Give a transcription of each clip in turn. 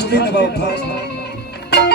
Fast दे दबाओ fast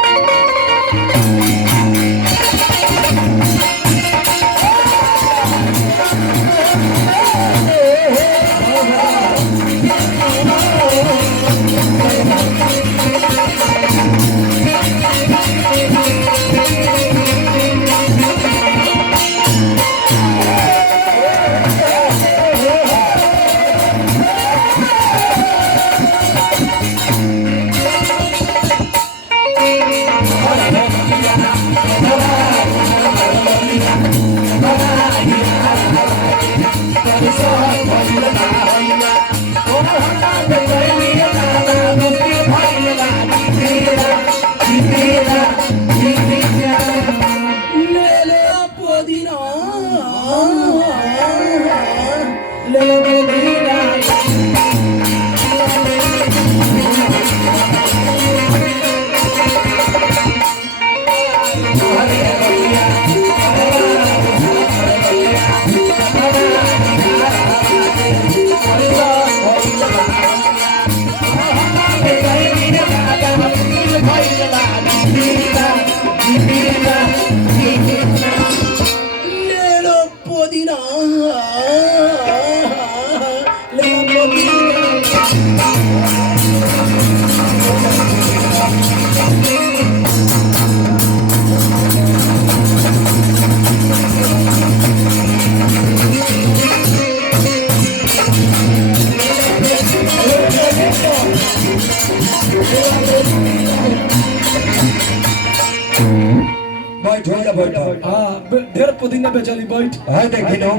ढेर पुदीना बेचाली बैठ हाय देखी नो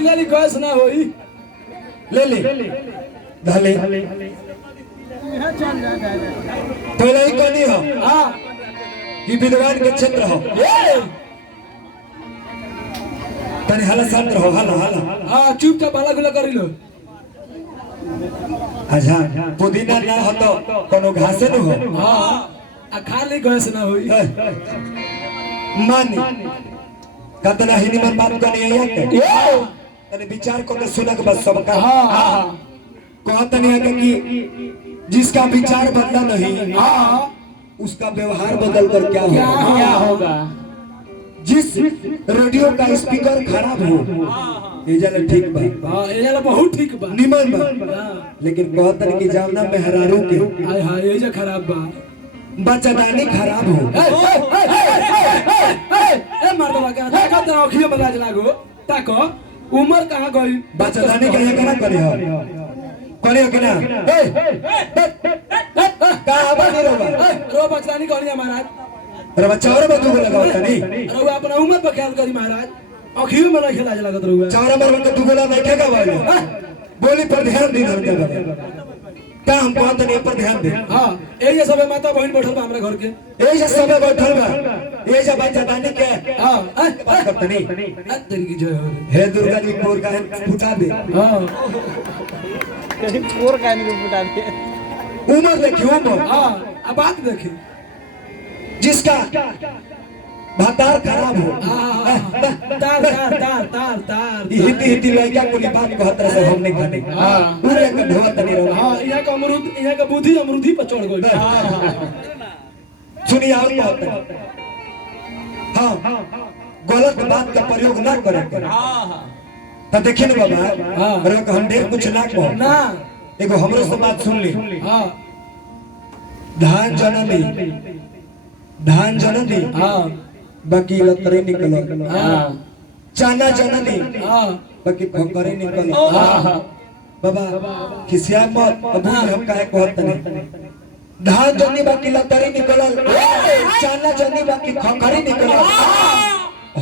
ले ली गैस ना होई ले धाले पहले ही कोनी हो हां कि विद्वान के क्षेत्र हो तने हाला शांत रहो हाला हां चुपचाप हाला गुला करी लो अच्छा पुदीना ना हो तो कोनो घासे न हो हां खाली गैस ना होई मानी कतना ही निमन बात कनी है के तने विचार को के सुनक बस सबका हां कहतनी है कि जिसका विचार बदला नहीं हां उसका व्यवहार बदल कर क्या होगा जिस रेडियो का स्पीकर खराब हो एजल ठीक बा हां एजल बहुत ठीक बा निमन बा लेकिन कहतन की जावना मेहरारू के हाय हाय एज खराब बा बच्चादानी खराब हो ए मर्द लगा देखो तो आंखियों में लाज लागो ताको उम्र कहां गई बच्चादानी के कना करे हो कि ना कहां बनी रो बच्चादानी कहनी महाराज रे बच्चा और बतू लगाओ तनी रो अपना उम्र पर ख्याल करी महाराज आंखियों में लाज लागत रहुआ चारा मर के दुगला बैठेगा भाई बोली पर ध्यान दी धरते का हम कहत नहीं पर ध्यान दे हां एजे सब माता बहन बैठल बा हमरा घर के एजे सब बैठल बा एजे बच्चा दानी के हां बात करत नहीं तेरी की जय हो हे दुर्गा जी पोर का फुटा दे हां कहीं पोर का नहीं फुटा दे उम्र देखियो उम्र हां अब बात देखी जिसका भातार खराब हो तार हिती लइका को बात कहत रहे हमने खाने हां पूरे के ढोत नहीं रहो हां यहां का अमरूद यहां का बुद्धि अमरूदी पर चढ़ गई सुनी और कहत हां गलत बात का प्रयोग ना करे हां तो देखिए ना बाबा हां रे हम ढेर कुछ ना कहो ना एगो हमरो से बात सुन ली हां धान जननी हां बाकी लतरे निकलो हां चाना जननी हां बाकी खोकरे निकलो हां बाबा खिसिया मत अबू हम काहे कहत नहीं धान जननी बाकी लतरे निकलल चाना जननी बाकी खोकरे निकलल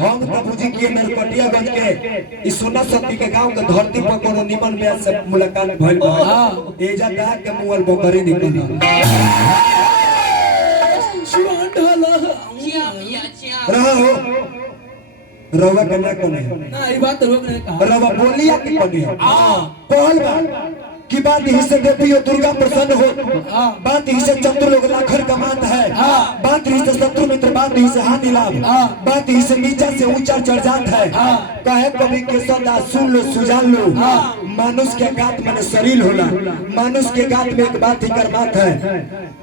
हम बाबूजी की नरकटियागंज के ई सोना सती के गांव के धरती पर कोनो निमन में से मुलाकात भइल हां एजा दा के मुअल बकरी निकलल रहा हो रवा कन्या कोने ना ई बात रोक नहीं कहा रवा बोलिया की कोने हां कहल बा की बात ही से देवी हो दुर्गा प्रसन्न हो हां बात ही से चतुर लोग लाखर कमात है हां बात ही से शत्रु मित्र बात बात ही से हानि लाभ, बात ही से नीचा से ऊंचा चढ़ जात है। कहे कभी केशव दास सुन लो सुजान लो, मानुष के गात मन शरीर होला, मानुष के गात में एक बात ही कर बात है,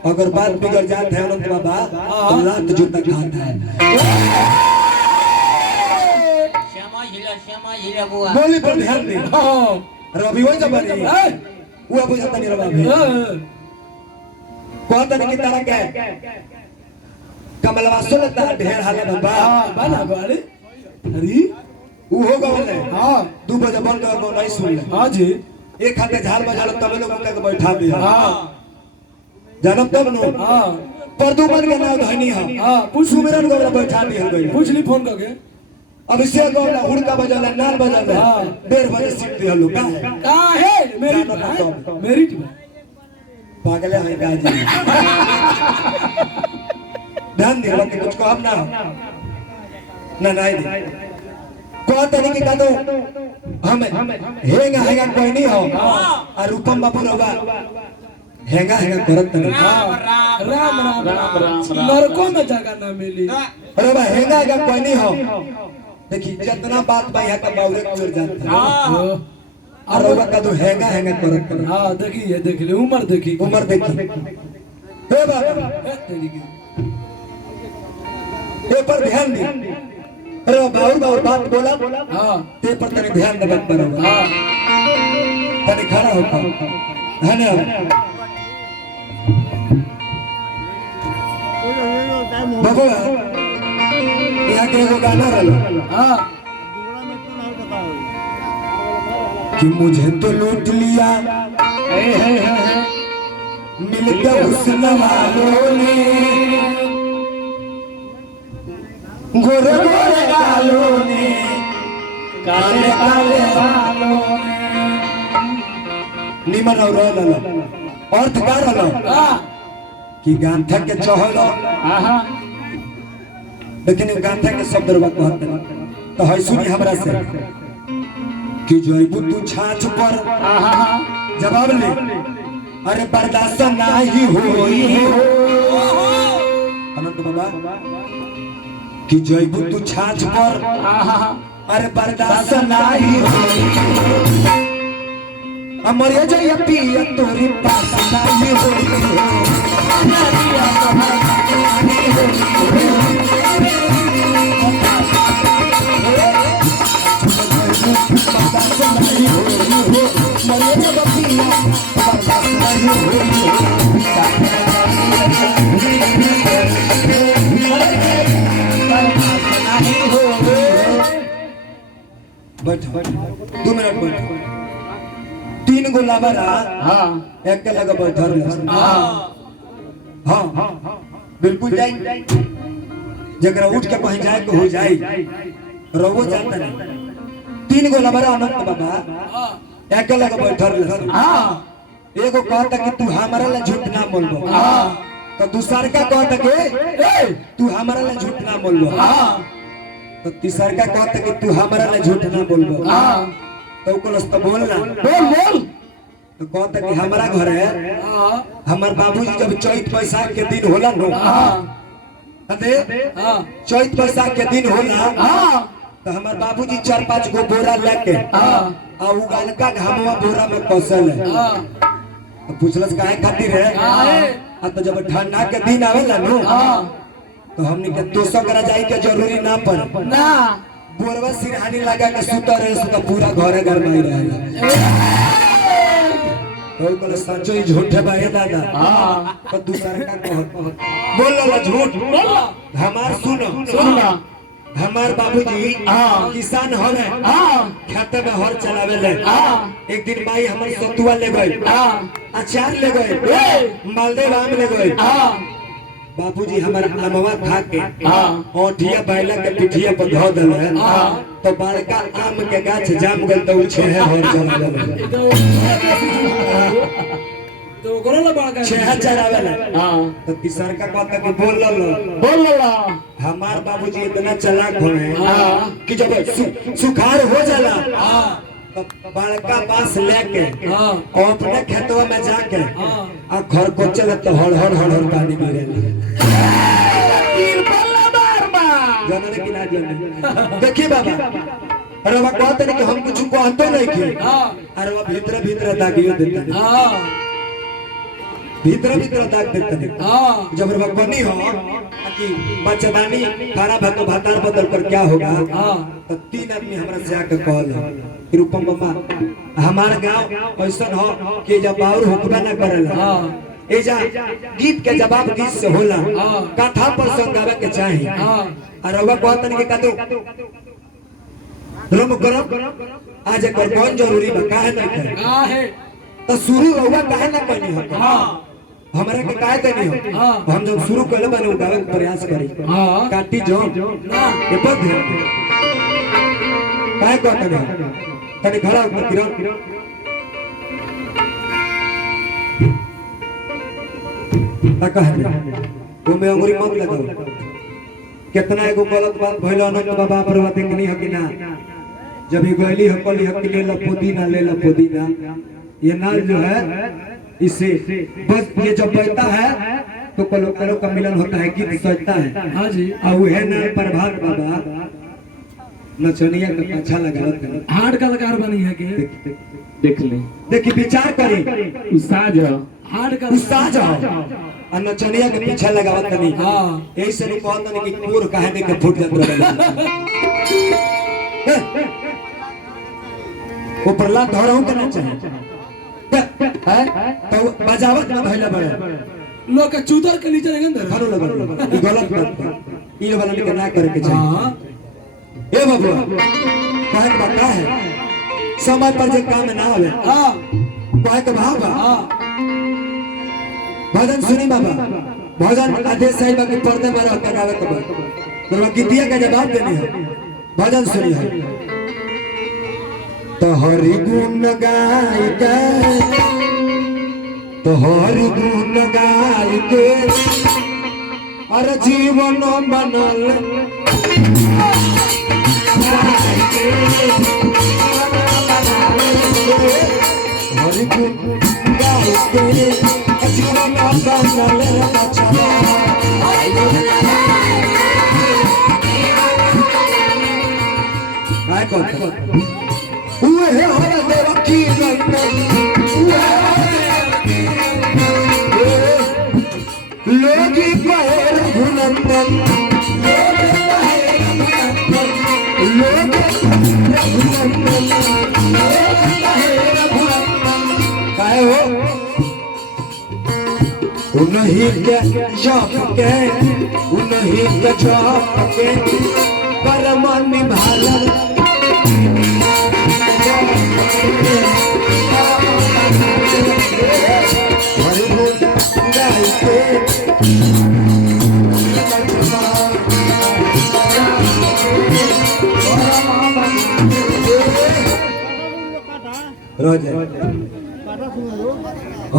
अगर बात बिगड़ जात है अनंत बाबा तो लात जूता खात है। बोली पर ध्यान दे। रवि वही जब बनी वो अब जाता नहीं रवा भी कहता नहीं कि तारा क्या कमलवा सुनता ढेर हाल बाबा बना बारे अरे वो होगा वाले। हां 2 बजे बंद कर दो नहीं सुन ले। हां जी एक हाथे झाल बजा लो तब लोग के बैठा दिया। हां जानब तब नो। हां परदुमन के नाम धनी है। हां पूछ सुमिरन को बैठा दिया गई। पूछ ली फोन करके अभिषेक गौला हुड़का बजाला नाल बजाला। हां 1:30 बजे सीट दिया लोग का है मेरी पागल है गाजी ध्यान दे लोग कुछ को हम ना नहीं दे को तरीके का तो हम हेगा कोई नहीं हो और रूपम बाबू रवा हेगा करत नहीं। राम राम राम नरकों में जगह ना मिली अरे बा हेगा कोई नहीं हो। देखिए जितना बात भाई है का बाउरे चढ़ जाता है और रवा का तो हेगा करत। हां देखिए देख ले उम्र देखी हे बाबा तरीके ए पर ध्यान दे। अरे बाउर बात बोला। हां ते पर तने ध्यान दे बात पर। हां तने खड़ा होता है ना बाबू यहाँ के एगो गाना रहला। हां कि मुझे तो लूट लिया मिल गया हुस्न वालों ने गोरे गोरे गालों ने काले काले बालों ने निमन और रहला अर्थ का रहला कि गांधा के चहलो। लेकिन गांधा के शब्द रवा कहत तो है सुनी हमरा से कि जयबू तू छाछ पर जवाब ले अरे बर्दाश्त नहीं होई अनंत बाबा कि जयबू तू छाछ पर अरे बर्दाश्त नहीं होई अमर जय पिया तोरी पास नहीं होई बैठ 2 मिनट बैठ 3 गो लाबरा। हां एक के लगा बैठल। हां बिल्कुल जाई जकरा उठ के कहीं जाए को हो जाए रवो जाता नहीं। 3 गो लाबरा अनंत बाबा एक के लगा बैठल। हां एगो कहता कि तू हमारा ला झूठ ना बोलबो। हां तो दूसर का कहता कि तू हमारा ला झूठ ना बोलबो। हां तो तीसर का कहता कि तू हमारा ला झूठ ना बोलबो। हां तो कोलस तो बोलना बोल तो कहता कि हमारा घर है। हमार बाबूजी जब चैत बैसाख के दिन होला नो। अरे चैत बैसाख के दिन होला तो हमार बाबूजी 4-5 गो बोरा लेके आ उगानका घामवा बोरा में कौशल है। तो पूछलस काहे खातिर है तो जब ठंडा के दिन आवेला नो तो हमनी के 200 करा जाई के जरूरी ना पड़े ना बोरवा सिरहानी लगा के सुता रहे तो पूरा घरे घर में रहे तो कोले सच्चो ही झूठे बाए दादा। हां तो दूसरा का कहत बोलला झूठ हमार सुनो हमार बाबूजी किसान हवे। खेत में हर चलावे ले। एक दिन माई हमर सतुआ ले गई अचार ले गए मालदेव आम ले गए। बाबूजी हमार आमवा खा के ओठिया बैला के पिठिया पर धो देले तो बड़का आम के गाछ जाम गल तो छे हर चला गल तो ओकरो ला बड़का छे चरावेला। तो तीसर का कहता कि बोल लो हमार बाबूजी इतना चालाक होए कि जब सुखार हो जाला तो बड़का बांस लेके अपने खेतवा में जाके आ घर को चले तो हड़ पानी गिरे। जाने देखिए बाबा अरे वह कहते नहीं कि हम कुछ को आते नहीं के अरे वह भीतर भीतर दागियो देते हैं भीतर भीतर दाग देते हैं जब वह बनी हो कि बच्चादानी खाना भात भातार बदल कर क्या होगा तो 3 आदमी हमरा से आके कहल रूपम बाबा हमार गांव ऐसा हो कि जब बाउर हुक्म ना करेला एजा गीत के जवाब गीत से होला कथा पर संगावे के चाहिए और वह कहतन के कदू रम करम आज कर कौन जरूरी बा काहे नहीं है तो शुरू रहुआ काहे ना कहनी हो हमरा के काहे देनी हो हम जब शुरू करले बने गावे के प्रयास करी काटी जो ना ये पर ध्यान दे काहे कहतन तने खड़ा होकर किरण वो में अंगुरी मत लगाओ कितना एगो गलत बात भइल अनंत बाबा पर बात नहीं है कि ना जब ये गली हकली हक ले ला पुदीना ये नाल जो है इससे बस ये जब बजता है तो कलो का मिलन होता है गीत सजता है हां जी और वह नाल प्रभात बाबा नचनिया का अच्छा लगा हार्ड कलाकार बनी है के देख ले देखिए विचार करें साज हार्ड का साज और नचनिया के पीछे लगावत नहीं हां यही से कहत नहीं कि पूर काहे के फूट जात रहे ऊपर ला धरहु के ना चाहिए है तो बजावत ना भइला बड़े लोग के चूतर के नीचे नहीं अंदर खानो लगा ये गलत बात ये वाला के ना करे के चाहिए हां ए बाबू काहे बता है समय पर जे काम ना आवे हां काहे के भाव हां भजन सुनी बाबा भजन आदेश साहिब के पर्दे में रहता गावे के बाद तो गीतिया का जवाब देनी है भजन सुनी है तो हरि गुण गाय के तो हरि गुण गाय के और जीवन बनल हरि गुण गाय के जीवन बनल बचवा काय कहत उहे हर देवकी नंदन लोगी कहे रघुनंदन काहे हो उन्हीं के जप के उन्हीं के जप के कर्म निभालन हरि गुण गाय के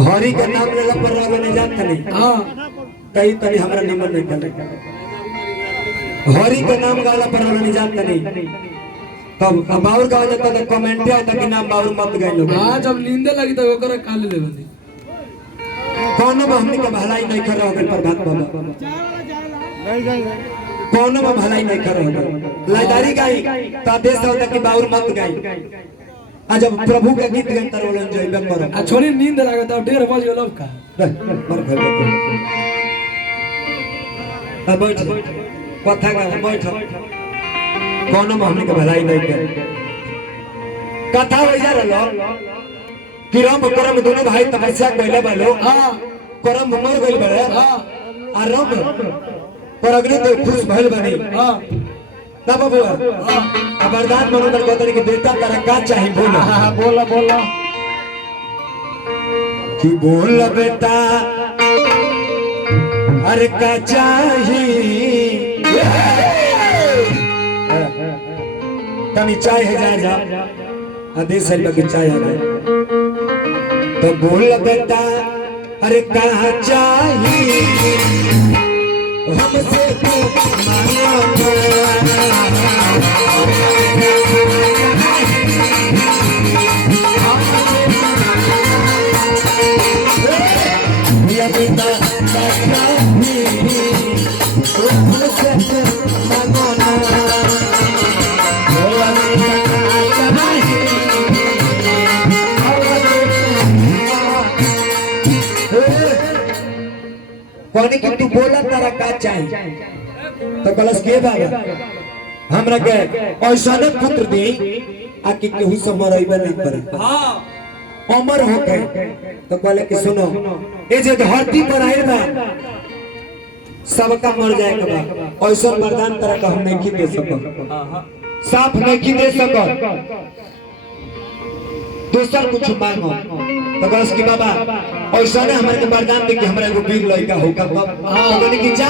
हरि के नाम लेला पर रह नहीं जाता नहीं हां कई तनी हमरा निमन नहीं कर हरि के नाम गाला पर रह नहीं जाता नहीं तब बाउर गाव जाता तो कमेंट आता कि नाम बाउर मत गाइलो हां जब नींद लगी तो ओकरा काल लेबनी कोनो में हमनी के भलाई नहीं कर रहा पर बात बाबा कोनो में भलाई नहीं कर रहा लाइदारी गाई ता देश होता कि बाउर मत गाई आ जब प्रभु के गीत गाई तर बोलन जइबे करो आ छोरी नींद लागत 1:30 बजे गेलो का पर घर अब बैठ कथा का बैठ कोनो में हमनी के भलाई नहीं कर कथा हो जा रहलो कि राम करम दोनों भाई तपस्या कइले बालो हां करम मर गइल बड़े हां आ राम पर अग्नि तो खुश भइल बनी हां ना बाबू हां वरदान मनोदर कहतनी कि बेटा तारा का चाहि बोल हां बोला बोला कि बोल बेटा अरे का चाहि तनी चाय है जा आदेश है लगे चाय आ गए तो बोल बेटा अरे कहा चाहिए हमसे तो मांगो या बेटा चाहिए हमसे तो मांगो ना कहनी कि तू बोला तारा का चाहिए तो कलश के बाबा हमरा के ऐसा न पुत्र दी आकि केहू से मरइबे नहीं करे हां अमर हो गए तो कहले कि सुनो ए जे धरती पर आइल बा सबका मर जाएगा बा ऐसा वरदान तरह का हम नहीं दे सको साफ नहीं दे सको दूसर कुछ मांगो तो बस कि बाबा ऐसा ना हमारे के वरदान दे कि हमरा एगो वीर लड़का होगा तब कहले कि जा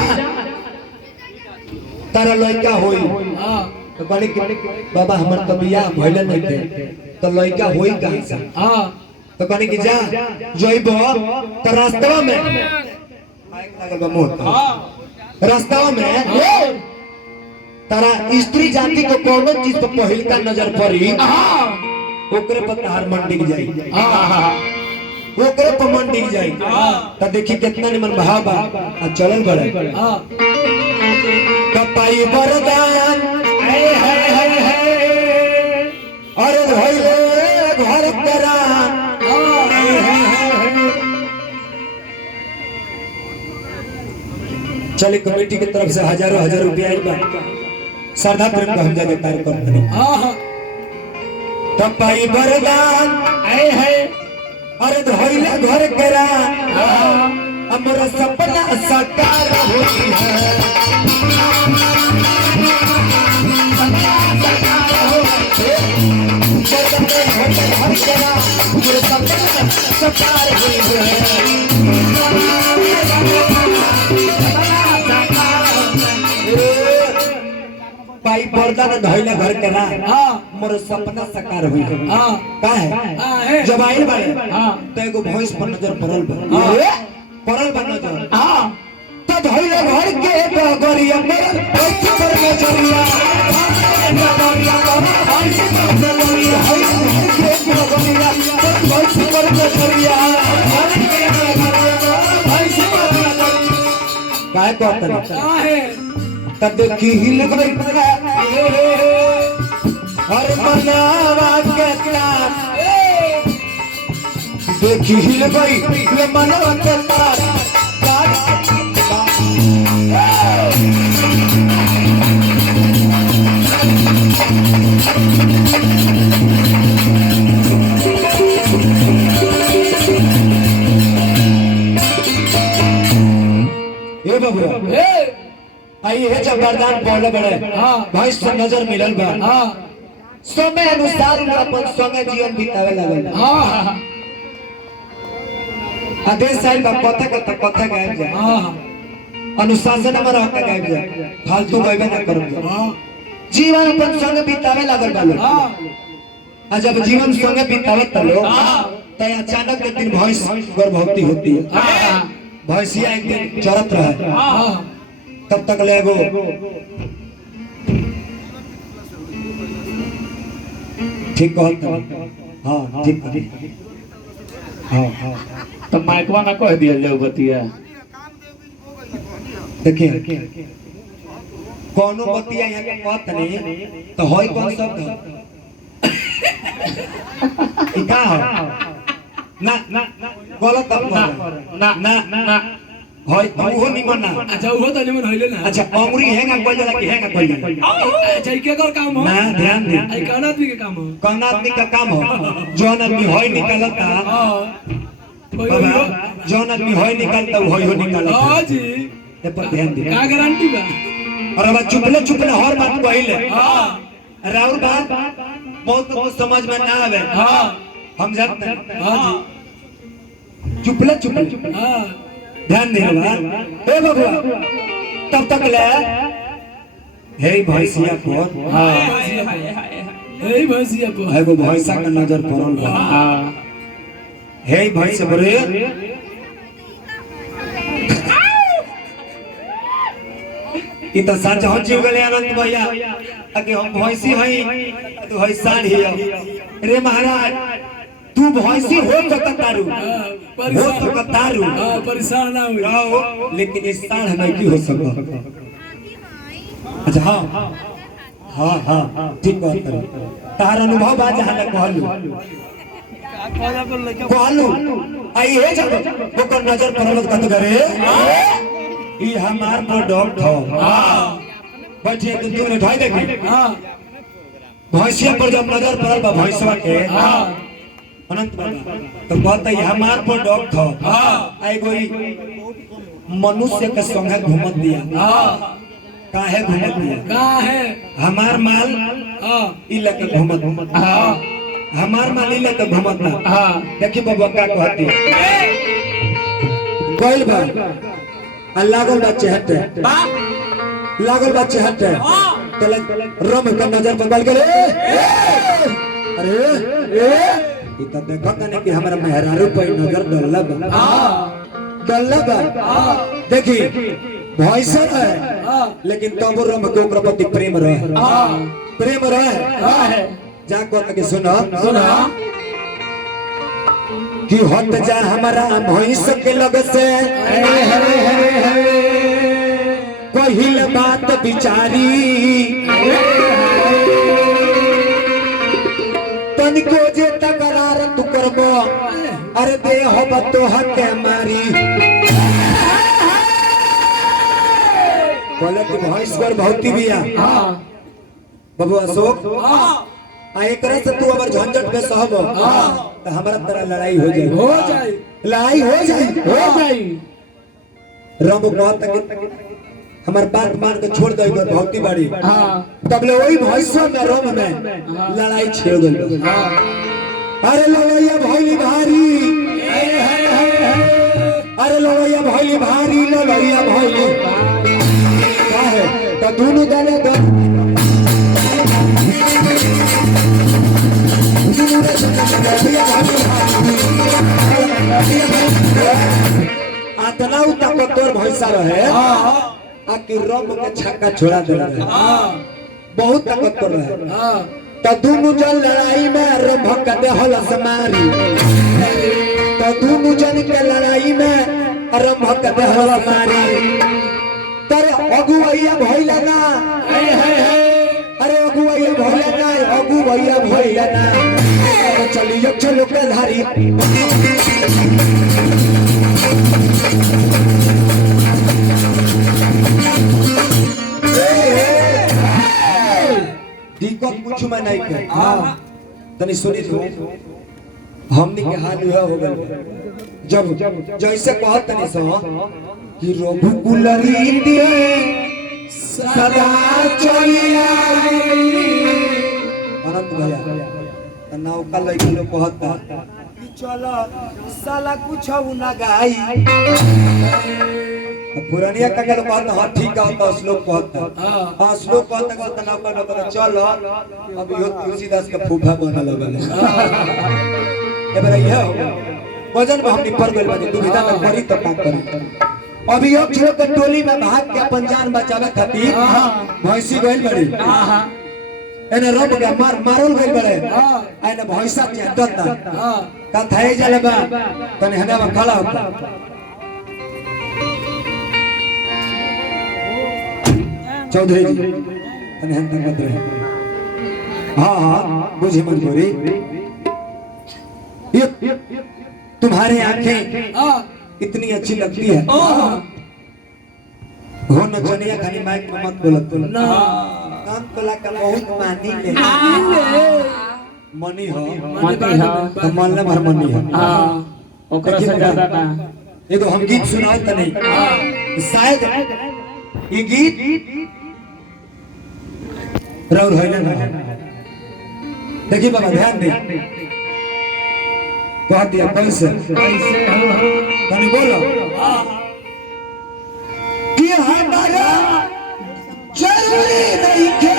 तारा लड़का होई तो कहले कि बाबा हमर तो बियाह भइल नहीं थे तो लड़का होई कहां से हां तो कहले कि जा जइबो तो रास्ता में माइक लागल बा मोर हां रास्ता में तारा स्त्री जाति को कोनो चीज पर पहिल का नजर पड़ी हां ओकरे पर तार मंडिक जाई ओकरे पर मंडिक जाई त देखी कितना निमन भाव बा आ चलल बड़े कपाई वरदान हाय हाय हाय हाय अरे भइले घर तेरा चले कमेटी की तरफ से हजारों हजार रुपया आइल बा श्रद्धा प्रेम का हम जाके कार्य करते हैं कपाई वरदान आए है अरे धोइले घर केरा हमरा सपना साकार होई है साकार होई है पाई पर्दा न धइला घर के ना मोर सपना साकार होई का है जब आइल बाड़े त एगो भैंस पर नजर पड़ल बा नजर त धइला घर के डगरिया मेरा भैंस पर नजरिया काहे कहत काहे तब देखी हिल गई हर मनावा के तार देखी हिल गई ले मनावा के तार ए बाबू आई है जब वरदान पौले बड़े भाई से नजर मिलल बा समय अनुसार अपन संगे जीवन बितावे लागल आदेश साइल बा कथा गायब जा अनुशासन में रह के गायब जा फालतू गायबे ना करो जीवन अपन संगे बितावे लागल बा आ जब जीवन संगे बितावे तलो त अचानक एक दिन भैंस गर्भवती होती है भैंसिया एक दिन चरत रहे तब तक लेगो ठीक कहत हां ठीक हां तो माइकवा ना कह दिया ले बतिया देखिए कोनो बतिया यहां के कहत नहीं तो होई कौन शब्द ई का हो ना गलत ना ना ना होय वो निमन ना अच्छा वो तो निमन होइले ना अच्छा अंगुरी हैंगा कोई जला कि हैंगा कोई अच्छा के कर काम हो ना ध्यान दे आई कौन आदमी के काम हो कौन आदमी का काम हो जौन आदमी होय निकालता बाबा जौन आदमी होय निकालता होय हो निकालता हां जी ए पर ध्यान दे का गारंटी बा और अब चुपले हर बात कहिले हां राउर बात बहुत समझ में ना आवे हां हम जानते हैं हां जी चुपले हां ध्यान दे ए बबुआ तब तक ले हे भैंसिया को हां हे भैंसिया को एगो भैंसा का नजर पड़ल बा हां हे भैंस बरे ई तो सच हो जीव गले आनंद भैया कि हम भैंसी हई तू हई साढ़ ही रे महाराज तू भैंसी हो सकतारू हो सकतारू परेशान ना हो रहो लेकिन इस साढ़ नहीं की हो सको अच्छा हां हां हां ठीक बात कर तार अनुभव बा जहां कहलू आई है जब ओकर नजर पड़ल कत करे ई हमार प्रोडक्ट हो बैठिए तो तूने ढाई देखी हां भैंसिया पर जब नजर पड़ल बा भैंसवा के अनंत बाबा तो कहता है हमार प्रोडक्ट हो आई कोई मनुष्य के संगे घूमत दिया काहे घूमत दिया का है हमार माल ई लेके घूमत हमार माल ई लेके घूमत ना देखी बाबा का कहती कोइल बा लागल बच्चे हटे लागल बच्चे हटे तले रम के नजर पर बल गेले अरे ए ई त देखत नहीं कि हमरा मेहरारू पे नजर डलला देखी भैंसा है लेकिन तब रम के ओकरा प्रति प्रेम रहे जा को के सुनो कि हट जा हमारा भैंस के लग से पहिल बात बिचारी तनिको जे तकरार तू करबो अरे दे हो बतो हके मारी बोले कि भैंस पर भौती बिया बाबू अशोक आ एकरा से तू अगर झंझट में सहबो तो हमरा तरह लड़ाई हो जाए लड़ाई हो जाए राम कहता कि हमार बात मान के छोड़ दे भौती बाड़ी तबले वही भैंसवा में रम में लड़ाई छेड़ गई अरे लड़ैया भैली भारी अरे लड़ैया भैली भारी लड़ैया भैली काहे तो दोनों जाने दो आतना तक तोर भैंसा रहे आकि रम के छक्का छोड़ा देला बहुत ताकतवर रहे तो दोनों जन लड़ाई में रम के देहल समारी तो दोनों जन के लड़ाई में रम के देहल समारी तर अगुवैया भइला ना अरे अगुवैया भइला ना तो चलियो चलो के धारी दिक्कत कुछ में नहीं कर तनी सुनी तो हमनी के हाल यह हो गए जब जैसे कहत तनी सो कि रघुकुल रीति सदा चलिया अनंत भैया नाव का लइका लोग कहता कि चलो साला कुछ ना गाई पुरानिया का लोग कहता हां ठीक है तो श्लोक कहता हां श्लोक कहता ना कहता चलो अब यो तुलसीदास का फूफा बना लगल एबार यह वजन में हमनी पर गइल बानी दुविधा में करी तो का करी अभी एक छोट के टोली में भाग के अपन जान बचावे खातिर भैंसी गइल बड़ी एने रब के मारल गइल बड़े आने भैंसा के दत्ता का थाए जाले बा तने हने में खड़ा होता चौधरी जी तने हन तक रहे हां बुझी मजबूरी ये तुम्हारी आंखें इतनी अच्छी लगती है हो न जनिया खानी माइक में मत बोलत ना काम कला का बहुत मानी ले मनी हो तो मन ले भर मनी है ओकरा से ज्यादा ना एगो हम गीत सुनाओ त नहीं शायद ये गीत राउर होइले ना देखिए बाबा ध्यान दे कह दिया कैसे तनी बोलो कि हमारा जरूरी नहीं के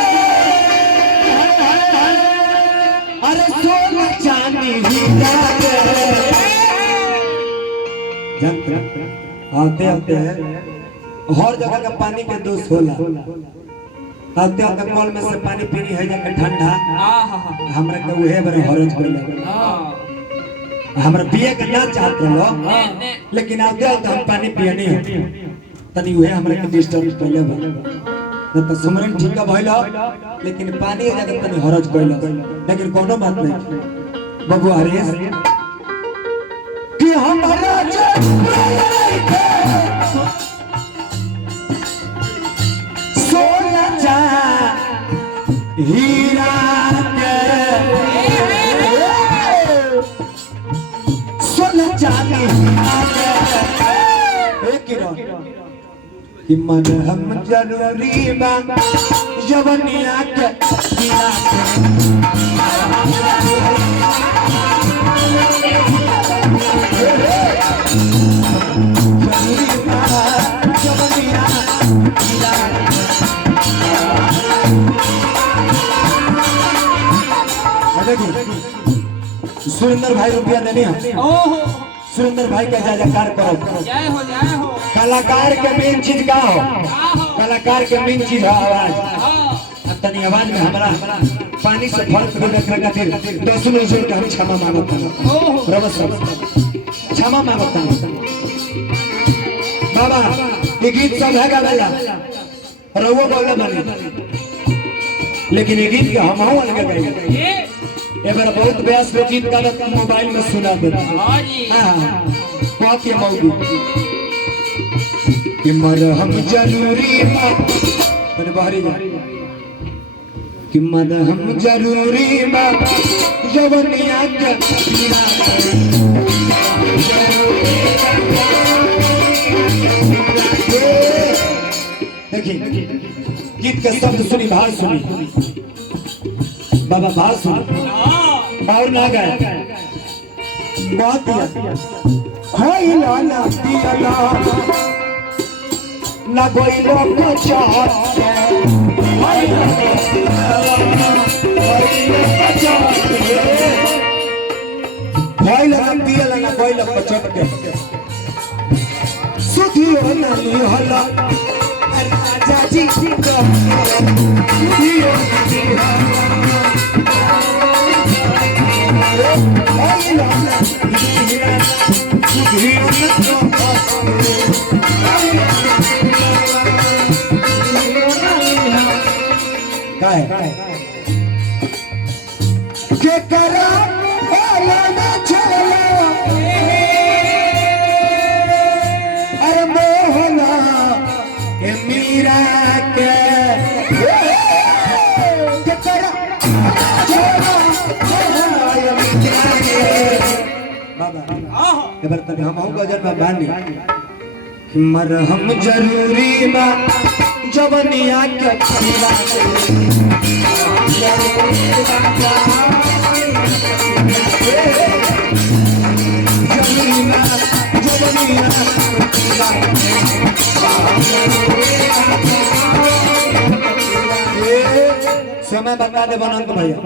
अरे सोना चांदी हीरा जानते आते आते हर जगह का पानी के दोष होला आते आते कल में से पानी पीनी है जाके ठंडा हमरा के उहे बरे हरज कइले हमरा पिए के ना चाहत रहो लेकिन आते आते हम पानी पिए नहीं तनी उहे हमरा के डिस्टर्ब कइले बा न त सुमरन ठीक भइल लेकिन पानी हो जाके तनी हरज कइले लेकिन कोनो बात नहीं बाबू हरेश कि हम सोना चा हीरा सोना चांदी कि मन हम जरूरी बा जवनिया के हीरा सुरेंद्र भाई रुपया देने सुरेंद्र भाई का जयकार करो। कलाकार के मेन चीज का हो, कलाकार के मेन चीज हो आवाज। तनी आवाज में हमारा पानी से फर्क रखने खातिर 10 लोग का हम क्षमा मांगता हूं। क्षमा मांगता हूं बाबा। ये गीत सब है गावेला रवो बोले बने, लेकिन ये गीत के हम अलग गाई। एक बार बहुत व्यास लोग गीत का मोबाइल में सुना देता। हां बहुत ये मौजूद कि मर हम जरूरी बन बाहरी जा कि मर हम जरूरी जवनिया के हीरा देखिए गीत के शब्द सुनी, भाव सुनी बाबा, भाव सुनी और ना गए बहुत दिया खोइला ना दिया ना कोई लोग चाहत भाई लगा दिया ना कोई लोग बचत के सुधियो ना हला राजा जी का सुधियो भाई लगा सुधियो ना के करा ना चलो अरे मोहना ए मीरा के करा बाबा ये बर्तन हम हो गजन में बानी मर हम जरूरी बा जवनिया के हीरा समय बता दे बनंत भैया,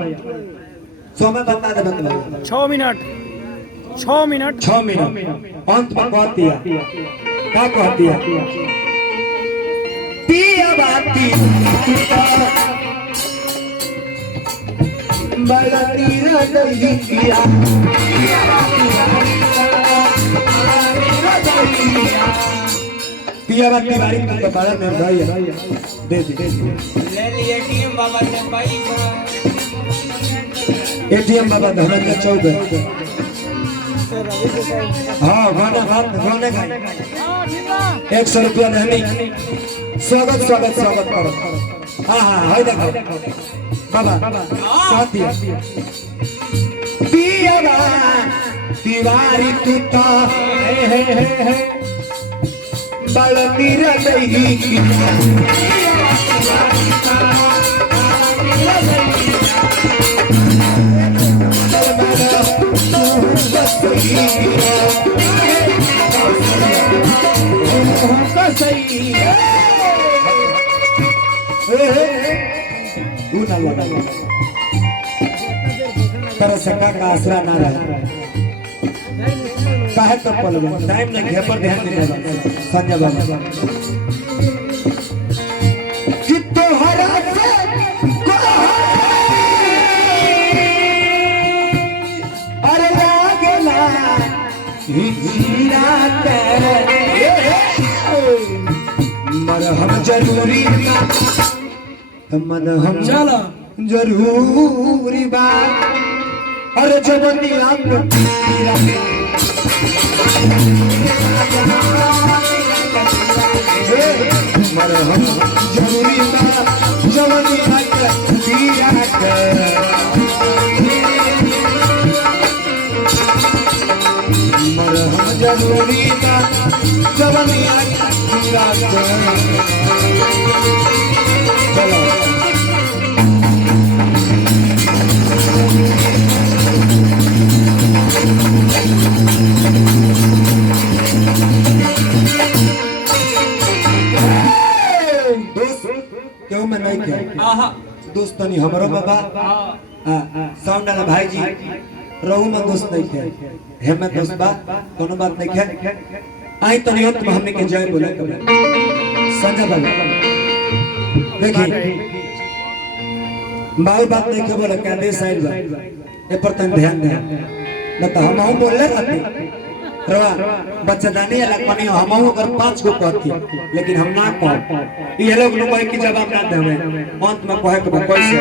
समय बता दे बनंत भैया। 6 मिनट अंत पर कह दिया क्या कह दिया पिया बाती बड़ा तीरा दही पिया पिया बाती बारी तो बड़ा मेरा भाई है दे दे ले लिए एटीएम बाबा से पैसा एटीएम बाबा धरम के चौक हाँ गाना का 100 रुपया नहीं स्वागत करो हाँ है देखो बाबा साथ दिया पिया तिवारी तू तो बड़ा मेरा नहीं सका का आसरा ना रहा काहे तो पलवा टाइम नहीं है पर ध्यान नहीं देगा संजय बाबा कि तोहरा से अरे लागला हीरा के मर हम जरूरी मन हम चला जरूरी बात अरे जवनिया मरहम जरूरी बा जवानी के दिया कर मरहम जरूरी बा जवानी के दिया कर चलो क्यों मैं नहीं कह दोस्त नहीं हमारो बाबा साउंड वाला भाई जी रहू में दोस्त नहीं कह हेमत दोस्त बा कोनो बात नहीं कह आई तो नहीं तुम हमने के जय बोले संजय बाबा देखिए बाई बात नहीं खबर है कहते साइड बा ए पर तन ध्यान दे न तो हम बोल ले रहते रवा बच्चादानी अलग पानी हम अगर 5 गो कहती लेकिन हम ना कह ये लोग कोई की जवाब ना देवे अंत में कहे के कैसे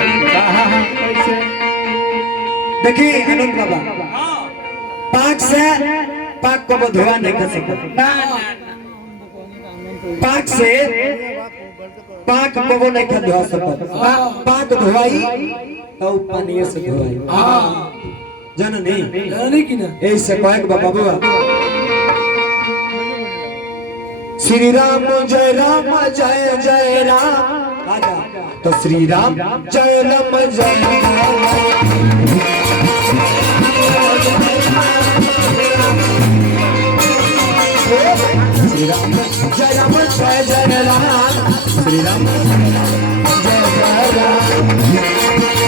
देखिए आनंद बाबा 5 से 5 को धोआ नहीं कर सकता 5 से 5 को नहीं कर धोआ सकता 5 धोवाई तो पानी से धोवाई जननी की ना ऐसे कहे के बाबा श्री राम जय जय राम आजा तो श्री राम जय राम श्री राम जय राम जय राम श्री राम जय राम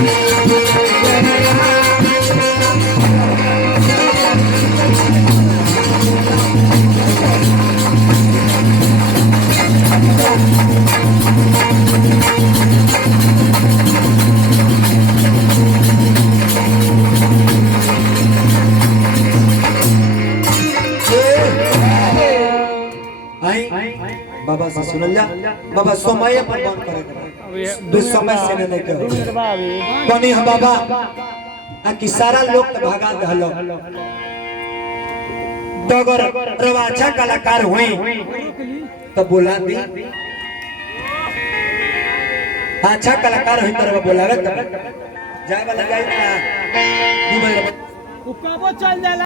बाबा से सुनल जा बाबा समय पर बंद करे दो समय से नहीं कहो कोनी हम बाबा आ कि सारा लोग त भागा दहलो तो अगर रवा अच्छा कलाकार हुई तो बुला दी अच्छा कलाकार हुई तो बुलावे जाए वाला जाए ना 2 बजे कबो चल जाला।